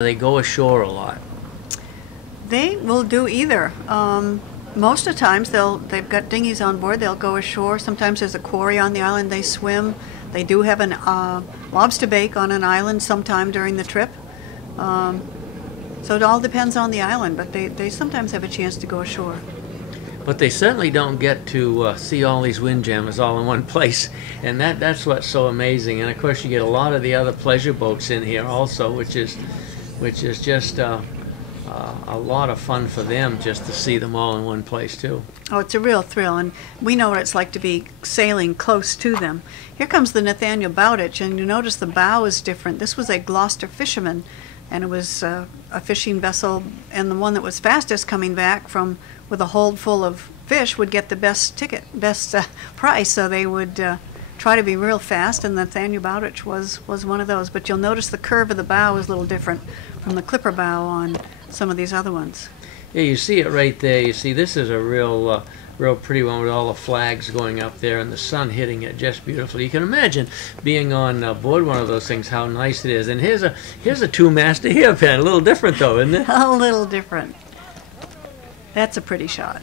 They go ashore a lot. They will do either. Most of the times they've got dinghies on board. They'll go ashore. Sometimes there's a quarry on the island. They swim. They do have an lobster bake on an island sometime during the trip. So it all depends on the island, but they sometimes have a chance to go ashore. But they certainly don't get to see all these windjammers all in one place, and that's what's so amazing. And of course, you get a lot of the other pleasure boats in here also, which is just a lot of fun for them just to see them all in one place too. Oh, it's a real thrill, and we know what it's like to be sailing close to them. Here comes the Nathaniel Bowditch, and you notice the bow is different. This was a Gloucester fisherman, and it was a fishing vessel, and the one that was fastest coming back from with a hold full of fish would get the best price, so they would try to be real fast, and Nathaniel Bowditch was one of those. But you'll notice the curve of the bow is a little different from the clipper bow on some of these other ones. Yeah, you see it right there. You see this is a real pretty one with all the flags going up there and the sun hitting it just beautifully. You can imagine being on board one of those things, how nice it is. And here's a two-master here, Pen. A little different though, isn't it? A little different. That's a pretty shot.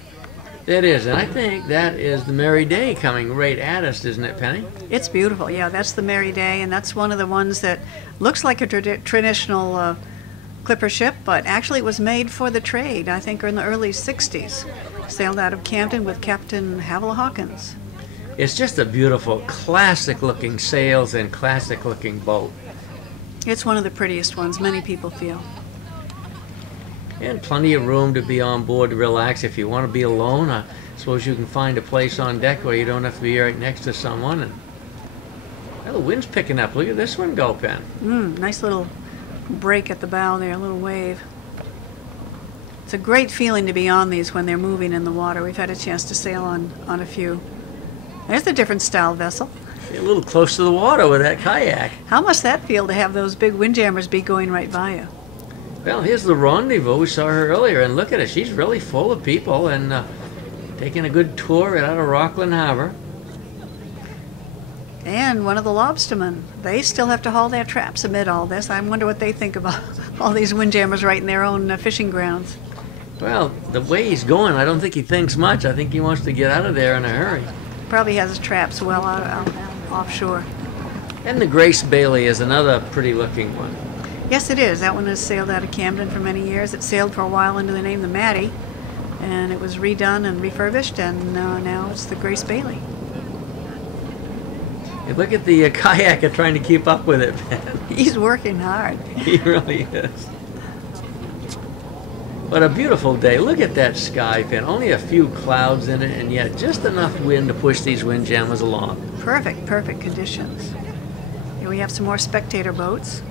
It is, and I think that is the Merry Day coming right at us, isn't it, Penny? It's beautiful, yeah. That's the Merry Day, and that's one of the ones that looks like a traditional clipper ship, but actually it was made for the trade, I think, in the early 60s. Sailed out of Camden with Captain Havilah Hawkins. It's just a beautiful, classic-looking sails and classic-looking boat. It's one of the prettiest ones, many people feel. And plenty of room to be on board to relax. If you want to be alone, I suppose you can find a place on deck where you don't have to be right next to someone. And well, the wind's picking up. Look at this one go, Pen. Nice little break at the bow there, a little wave. It's a great feeling to be on these when they're moving in the water. We've had a chance to sail on a few. There's a different style vessel. You're a little close to the water with that kayak. How must that feel to have those big windjammers be going right by you? Well, here's the Rendezvous. We saw her earlier, and look at her. She's really full of people and taking a good tour right out of Rockland Harbor. And one of the lobstermen. They still have to haul their traps amid all this. I wonder what they think about all these windjammers right in their own fishing grounds. Well, the way he's going, I don't think he thinks much. I think he wants to get out of there in a hurry. Probably has his traps well out offshore. And the Grace Bailey is another pretty-looking one. Yes, it is. That one has sailed out of Camden for many years. It sailed for a while under the name the Maddie, and it was redone and refurbished, and now it's the Grace Bailey. Hey, look at the kayaker trying to keep up with it, man. He's working hard. He really is. But a beautiful day. Look at that sky, Pen. Only a few clouds in it, and yet just enough wind to push these windjammers along. Perfect conditions. Here we have some more spectator boats.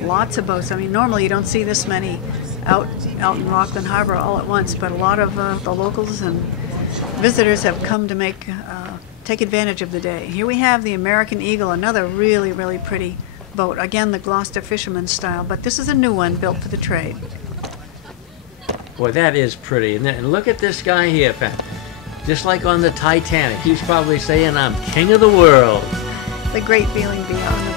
Lots of boats. I mean, normally you don't see this many out in Rockland Harbor all at once, but a lot of the locals and visitors have come to take advantage of the day. Here we have the American Eagle, another really, really pretty boat. Again, the Gloucester fisherman style, but this is a new one built for the trade. Boy, that is pretty. And look at this guy here, Pen. Just like on the Titanic. He's probably saying, I'm king of the world. The great feeling beyond the